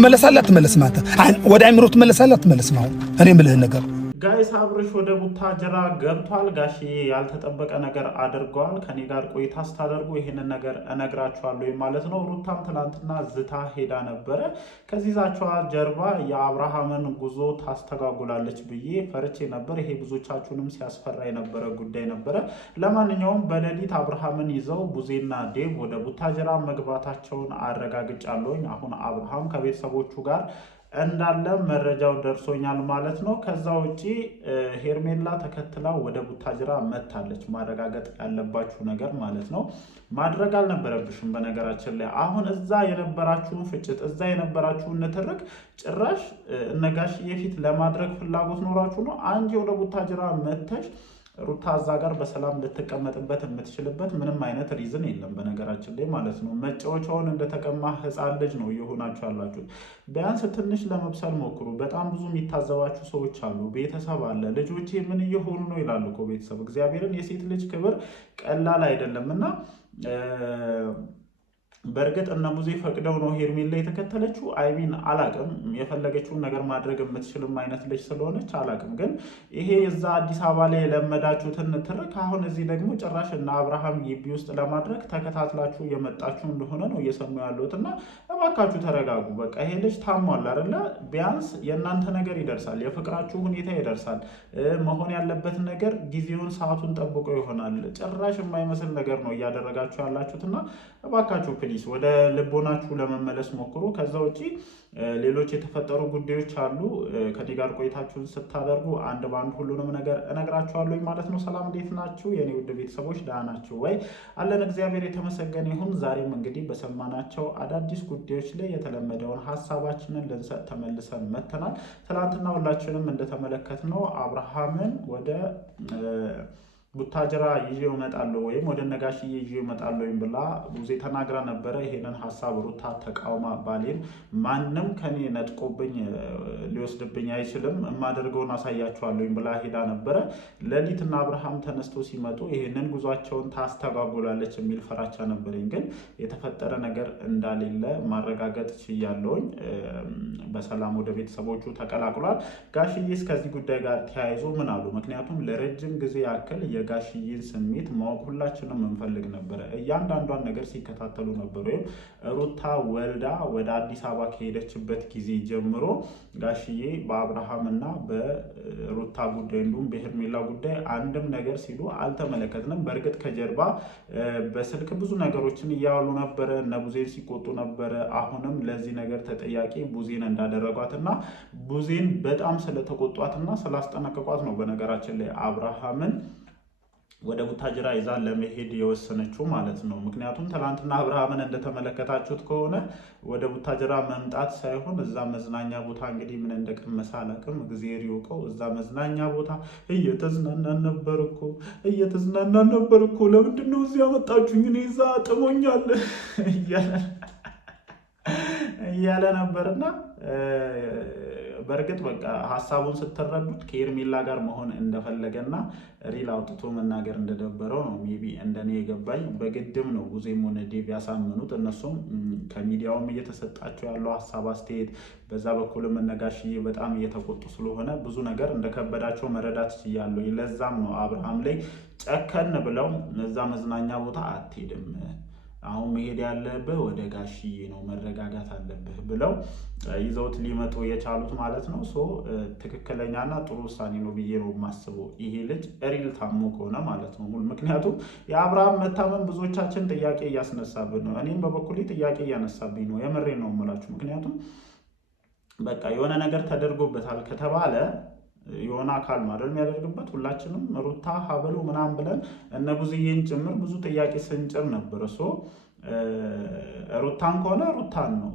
ትመለሳለህ አትመለስም? አንተ ወደ አይምሮ ትመለሳለህ አትመለስም? አሁን እኔ የምልህ ነገር ጋይስ አብርሽ ወደ ቡታጅራ ገብቷል። ጋሼ ያልተጠበቀ ነገር አድርገዋል። ከኔ ጋር ቆይታ ስታደርጉ ይህንን ነገር እነግራችኋለሁ ማለት ነው። ሩታም ትላንትና ዝታ ሄዳ ነበረ። ከዚህ ዛቻዋ ጀርባ የአብርሃምን ጉዞ ታስተጓጉላለች ብዬ ፈርቼ ነበር። ይሄ ብዙዎቻችሁንም ሲያስፈራ የነበረ ጉዳይ ነበረ። ለማንኛውም በሌሊት አብርሃምን ይዘው ቡዜና ዴቭ ወደ ቡታጅራ መግባታቸውን አረጋግጫለሁኝ። አሁን አብርሃም ከቤተሰቦቹ ጋር እንዳለ መረጃው ደርሶኛል ማለት ነው። ከዛ ውጪ ሄርሜላ ተከትላ ወደ ቡታጅራ መታለች። ማረጋገጥ ያለባችሁ ነገር ማለት ነው። ማድረግ አልነበረብሽም በነገራችን ላይ። አሁን እዛ የነበራችሁን ፍጭት፣ እዛ የነበራችሁን ንትርክ ጭራሽ እነጋሽዬ ፊት ለማድረግ ፍላጎት ኖራችሁ ነው። አንቺ ወደ ቡታጅራ መተሽ ሩታ እዛ ጋር በሰላም ልትቀመጥበት የምትችልበት ምንም አይነት ሪዝን የለም በነገራችን ላይ ማለት ነው። መጫወቻውን እንደተቀማ ሕፃን ልጅ ነው እየሆናችሁ ያላችሁት። ቢያንስ ትንሽ ለመብሰል ሞክሩ። በጣም ብዙ የሚታዘባችሁ ሰዎች አሉ። ቤተሰብ አለ። ልጆቼ ምን እየሆኑ ነው ይላሉ እኮ ቤተሰብ። እግዚአብሔርን የሴት ልጅ ክብር ቀላል አይደለም እና በእርግጥ እነ ሙዜ ፈቅደው ነው ሄርሜላ የተከተለችው። አይሚን አላቅም፣ የፈለገችውን ነገር ማድረግ የምትችልም አይነት ልጅ ስለሆነች አላቅም። ግን ይሄ የዛ አዲስ አበባ ላይ የለመዳችሁትን ትርክ አሁን እዚህ ደግሞ ጭራሽ እና አብርሃም ግቢ ውስጥ ለማድረግ ተከታትላችሁ የመጣችሁ እንደሆነ ነው እየሰሙ ያሉት። እና እባካችሁ ተረጋጉ። በቃ ይሄ ልጅ ታሟል አይደለ? ቢያንስ የእናንተ ነገር ይደርሳል፣ የፍቅራችሁ ሁኔታ ይደርሳል። መሆን ያለበት ነገር ጊዜውን ሰዓቱን ጠብቆ ይሆናል። ጭራሽ የማይመስል ነገር ነው እያደረጋችሁ ያላችሁት እና እባካችሁ ፕሊስ ወደ ልቦናችሁ ለመመለስ ሞክሩ። ከዛ ውጪ ሌሎች የተፈጠሩ ጉዳዮች አሉ። ከኔ ጋር ቆይታችሁን ስታደርጉ አንድ በአንድ ሁሉንም ነገር እነግራችኋለሁ ማለት ነው። ሰላም፣ እንዴት ናችሁ የኔ ውድ ቤተሰቦች? ደህና ናችሁ ወይ? አለን፣ እግዚአብሔር የተመሰገነ ይሁን። ዛሬም እንግዲህ በሰማናቸው አዳዲስ ጉዳዮች ላይ የተለመደውን ሀሳባችንን ልንሰጥ ተመልሰን መተናል። ትናንትና ሁላችንም እንደተመለከትነው አብርሃምን ወደ ቡታጅራ ይዤ እመጣለሁ ወይም ወደ ነጋሽዬ ይዤ እመጣለሁ ብላ ቡዜ ተናግራ ነበረ። ይሄንን ሀሳብ ሩታ ተቃውማ ባሌን ማንም ከኔ ነጥቆብኝ ሊወስድብኝ አይችልም፣ የማደርገውን አሳያችኋለሁ ብላ ሄዳ ነበረ። ሌሊትና አብርሃም ተነስቶ ሲመጡ ይሄንን ጉዟቸውን ታስተጓጉላለች የሚል ፈራቻ ነበረኝ። ግን የተፈጠረ ነገር እንዳሌለ ማረጋገጥ ችያለሁኝ። በሰላም ወደ ቤተሰቦቹ ተቀላቅሏል። ጋሽዬስ ከዚህ ጉዳይ ጋር ተያይዞ ምን አሉ? ምክንያቱም ለረጅም ጊዜ ያክል የጋሽዬን ስሜት ማወቅ ሁላችንም እንፈልግ ነበረ። እያንዳንዷን ነገር ሲከታተሉ ነበር። ወይም ሩታ ወልዳ ወደ አዲስ አበባ ከሄደችበት ጊዜ ጀምሮ ጋሽዬ በአብርሃምና በሩታ ጉዳይ እንዲሁም በሄርሜላ ጉዳይ አንድም ነገር ሲሉ አልተመለከትንም። በእርግጥ ከጀርባ በስልክ ብዙ ነገሮችን እያዋሉ ነበረ። እነ ቡዜን ሲቆጡ ነበረ። አሁንም ለዚህ ነገር ተጠያቂ ቡዜን እንዳደረጓትና ቡዜን በጣም ስለተቆጧትና ስላስጠነቀቋት ነው በነገራችን ላይ አብርሃምን ወደ ቡታጅራ ይዛ ለመሄድ የወሰነችው ማለት ነው። ምክንያቱም ትናንትና አብርሃምን እንደተመለከታችሁት ከሆነ ወደ ቡታጅራ መምጣት ሳይሆን እዛ መዝናኛ ቦታ እንግዲህ ምን እንደቀመሰ አላውቅም፣ እግዚአብሔር ይወቀው። እዛ መዝናኛ ቦታ እየተዝናናን ነበር እኮ ለምንድን ነው እዚህ ያመጣችሁኝ? እኔ እዛ ጥሞኛል እያለ ነበርና በእርግጥ በቃ ሀሳቡን ስትረዱት ከሄርሜላ ጋር መሆን እንደፈለገና ሪል አውጥቶ መናገር እንደደበረው ነው ሜቢ እንደኔ የገባኝ። በግድም ነው ቡዜም ሆነ ዴቭ ያሳመኑት። እነሱም ከሚዲያውም እየተሰጣቸው ያለው ሀሳብ አስተያየት፣ በዛ በኩልም ነጋሽዬ በጣም እየተቆጡ ስለሆነ ብዙ ነገር እንደከበዳቸው መረዳት ችያለሁ። ለዛም ነው አብርሃም ላይ ጨከን ብለው እዛ መዝናኛ ቦታ አትሄድም፣ አሁን መሄድ ያለብህ ወደ ጋሽዬ ነው፣ መረጋጋት አለብህ ብለው ይዘውት ሊመጡ የቻሉት ማለት ነው። ትክክለኛና ጥሩ ውሳኔ ነው ብዬ ነው የማስበው። ይሄ ልጅ ሪል ታሞ ከሆነ ማለት ነው። ምክንያቱም የአብርሃም መታመን ብዙዎቻችን ጥያቄ እያስነሳብን ነው። እኔም በበኩሌ ጥያቄ እያነሳብኝ ነው። የምሬ ነው የምላችሁ። ምክንያቱም በቃ የሆነ ነገር ተደርጎበታል ከተባለ የሆነ አካል ማድረግ የሚያደርግበት ሁላችንም ሩታ ሀበሉ ምናምን ብለን እነ ብዙዬን ጭምር ብዙ ጥያቄ ስንጭር ነበር። ሩታን ከሆነ ሩታን ነው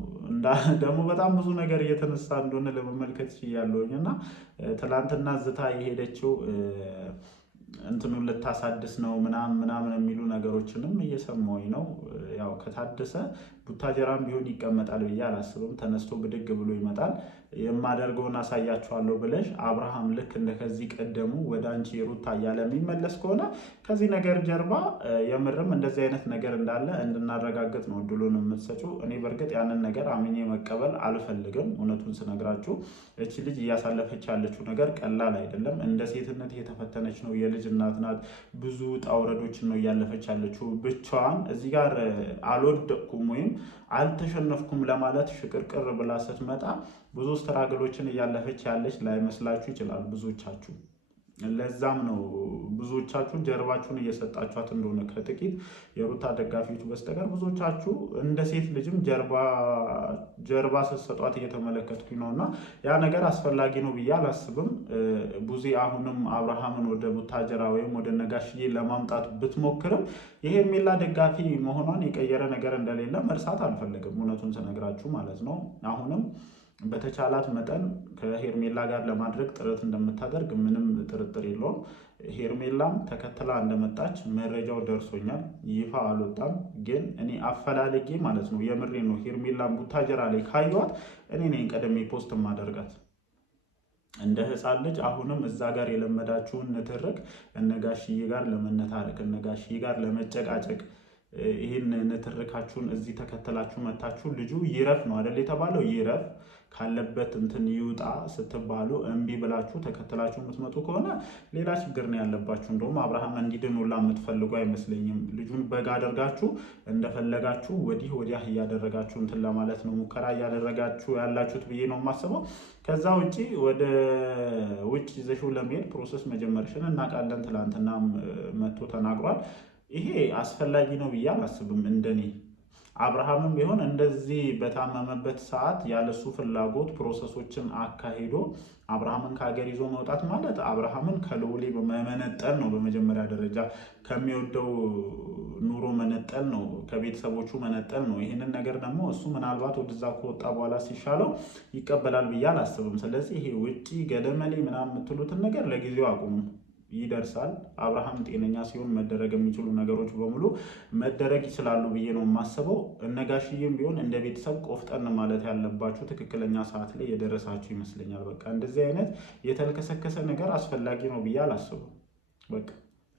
ደግሞ በጣም ብዙ ነገር እየተነሳ እንደሆነ ለመመልከት ችያለሁኝ። እና ትላንትና ዝታ የሄደችው እንትኑን ልታሳድስ ነው ምናምን የሚሉ ነገሮችንም እየሰማሁኝ ነው። ያው ከታደሰ ቡታጀራም ቢሆን ይቀመጣል ብዬ አላስብም። ተነስቶ ብድግ ብሎ ይመጣል። የማደርገውን አሳያችኋለሁ ብለሽ አብርሃም ልክ እንደከዚህ ቀደሙ ወደ አንቺ ሩታ እያለ የሚመለስ ከሆነ ከዚህ ነገር ጀርባ የምርም እንደዚህ አይነት ነገር እንዳለ እንድናረጋግጥ ነው እድሉን የምትሰጪው። እኔ በእርግጥ ያንን ነገር አምኜ መቀበል አልፈልግም። እውነቱን ስነግራችሁ እቺ ልጅ እያሳለፈች ያለችው ነገር ቀላል አይደለም። እንደ ሴትነት እየተፈተነች ነው። የልጅ እናት ናት። ብዙ ውጣ ውረዶችን ነው እያለፈች ያለችው ብቻዋን። እዚህ ጋር አልወደቅኩም ወይም አልተሸነፍኩም ለማለት ሽቅርቅር ብላ ስትመጣ ብዙ ስትራግሎችን እያለፈች ያለች ላይመስላችሁ ይችላል ብዙዎቻችሁ። ለዛም ነው ብዙዎቻችሁ ጀርባችሁን እየሰጣችኋት እንደሆነ ከጥቂት የሩታ ደጋፊዎች በስተቀር ብዙዎቻችሁ እንደ ሴት ልጅም ጀርባ ስትሰጧት እየተመለከትኩኝ ነው። እና ያ ነገር አስፈላጊ ነው ብዬ አላስብም። ቡዜ አሁንም አብርሃምን ወደ ቡታጀራ ወይም ወደ ነጋሽዬ ለማምጣት ብትሞክርም የሄርሜላ ደጋፊ መሆኗን የቀየረ ነገር እንደሌለ መርሳት አልፈለግም። እውነቱን ስነግራችሁ ማለት ነው። አሁንም በተቻላት መጠን ከሄርሜላ ጋር ለማድረግ ጥረት እንደምታደርግ ምንም ጥርጥር የለውም። ሄርሜላም ተከትላ እንደመጣች መረጃው ደርሶኛል። ይፋ አልወጣም፣ ግን እኔ አፈላልጌ ማለት ነው የምሬ ነው። ሄርሜላም ቡታጀራ ላይ ካየኋት እኔ ነኝ ቀደሜ ፖስት ማደርጋት እንደ ሕፃን ልጅ። አሁንም እዛ ጋር የለመዳችሁን ንትርክ እነጋሽዬ ጋር ለመነታረክ እነጋሽዬ ጋር ለመጨቃጨቅ ይህን ንትርካችሁን እዚህ ተከተላችሁ መታችሁ። ልጁ ይረፍ ነው አይደል የተባለው? ይረፍ ካለበት እንትን ይውጣ ስትባሉ እምቢ ብላችሁ ተከተላችሁ የምትመጡ ከሆነ ሌላ ችግር ነው ያለባችሁ። እንደውም አብርሃም እንዲድን ሁላ የምትፈልጉ አይመስለኝም። ልጁን በግ አድርጋችሁ እንደፈለጋችሁ ወዲህ ወዲያ እያደረጋችሁ እንትን ለማለት ነው ሙከራ እያደረጋችሁ ያላችሁት ብዬ ነው የማስበው። ከዛ ውጭ ወደ ውጭ ይዘሽው ለመሄድ ፕሮሰስ መጀመርሽን እናውቃለን። ትላንትና መጥቶ ተናግሯል። ይሄ አስፈላጊ ነው ብዬ አላስብም እንደኔ። አብርሃምም ቢሆን እንደዚህ በታመመበት ሰዓት ያለሱ ፍላጎት ፕሮሰሶችን አካሂዶ አብርሃምን ከሀገር ይዞ መውጣት ማለት አብርሃምን ከልዑሌ መነጠል ነው። በመጀመሪያ ደረጃ ከሚወደው ኑሮ መነጠል ነው፣ ከቤተሰቦቹ መነጠል ነው። ይህንን ነገር ደግሞ እሱ ምናልባት ወደዛ ከወጣ በኋላ ሲሻለው ይቀበላል ብዬ አላስብም። ስለዚህ ይሄ ውጪ ገደመሌ ምናምን የምትሉትን ነገር ለጊዜው አቁሙ። ይደርሳል። አብርሃም ጤነኛ ሲሆን መደረግ የሚችሉ ነገሮች በሙሉ መደረግ ይችላሉ ብዬ ነው የማስበው። እነጋሽዬም ቢሆን እንደ ቤተሰብ ቆፍጠን ማለት ያለባችሁ ትክክለኛ ሰዓት ላይ የደረሳችሁ ይመስለኛል። በቃ እንደዚህ አይነት የተልከሰከሰ ነገር አስፈላጊ ነው ብዬ አላስብም። በቃ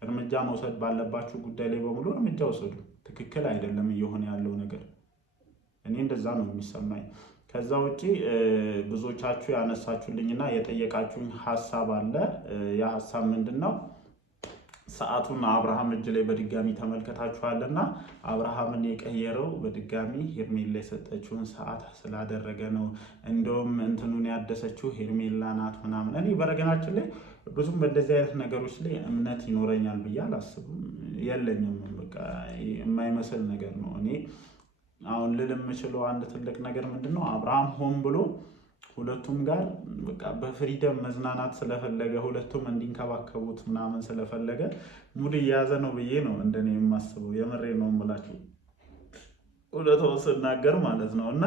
እርምጃ መውሰድ ባለባችሁ ጉዳይ ላይ በሙሉ እርምጃ ወሰዱ። ትክክል አይደለም እየሆነ ያለው ነገር። እኔ እንደዛ ነው የሚሰማኝ። ከዛ ውጪ ብዙዎቻችሁ ያነሳችሁልኝና የጠየቃችሁኝ ሀሳብ አለ። ያ ሀሳብ ምንድን ነው? ሰዓቱን አብርሃም እጅ ላይ በድጋሚ ተመልከታችኋልና አብርሃምን የቀየረው በድጋሚ ሄርሜላ የሰጠችውን ሰዓት ስላደረገ ነው። እንደውም እንትኑን ያደሰችው ሄርሜላ ናት ምናምን። እኔ በረገናችን ላይ ብዙም በእንደዚህ አይነት ነገሮች ላይ እምነት ይኖረኛል ብዬ አላስብም። የለኝም። በቃ የማይመስል ነገር ነው። እኔ አሁን ልል የምችለው አንድ ትልቅ ነገር ምንድን ነው? አብርሃም ሆን ብሎ ሁለቱም ጋር በቃ በፍሪደም መዝናናት ስለፈለገ ሁለቱም እንዲንከባከቡት ምናምን ስለፈለገ ሙድ እየያዘ ነው ብዬ ነው እንደኔ የማስበው። የምሬ ነው የምላችሁ ሁለቱም ስናገር ማለት ነው። እና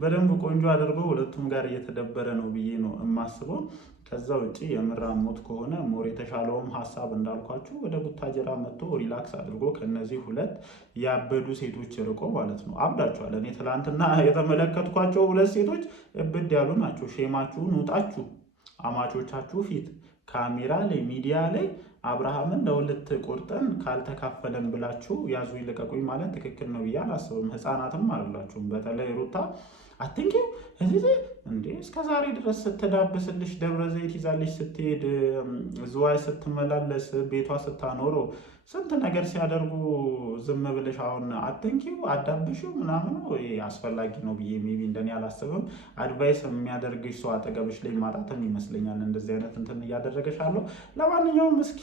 በደንብ ቆንጆ አድርጎ ሁለቱም ጋር እየተደበረ ነው ብዬ ነው የማስበው። ከዛ ውጭ የምራሞት ከሆነ ሞር የተሻለውም ሀሳብ እንዳልኳችሁ ወደ ቡታጀራ መጥቶ ሪላክስ አድርጎ ከነዚህ ሁለት ያበዱ ሴቶች ርቆ ማለት ነው። አብዳችኋል። እኔ ትላንትና የተመለከትኳቸው ሁለት ሴቶች እብድ ያሉ ናቸው። ሼማችሁን ውጣችሁ አማቾቻችሁ ፊት ካሜራ ላይ ሚዲያ ላይ አብርሃምን ለሁለት ቆርጠን ካልተካፈለን ብላችሁ ያዙ ይልቀቁኝ ማለት ትክክል ነው ብዬ አላስብም። ህፃናትም አይደላችሁም። በተለይ ሩታ አትንኪ እዚህ እንዴ እስከ ዛሬ ድረስ ስትዳብስልሽ ደብረ ዘይት ይዛልሽ ስትሄድ ዝዋይ ስትመላለስ ቤቷ ስታኖረው ስንት ነገር ሲያደርጉ ዝም ብለሽ አሁን አትንኪው አዳብሽው ምናምን አስፈላጊ ነው ብዬ ሜቢ እንደኔ አላስብም። አድቫይስ የሚያደርግሽ ሰው አጠገብሽ ላይ ማጣትም ይመስለኛል እንደዚህ አይነት እንትን እያደረገሽ አለው። ለማንኛውም እስኪ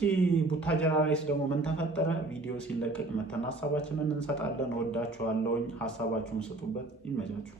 ቡታጀራ ላይስ ደግሞ ምን ተፈጠረ? ቪዲዮ ሲለቀቅ መተን ሀሳባችንን እንሰጣለን። ወዳችኋለሁኝ። ሀሳባችሁን ስጡበት። ይመቻችሁ።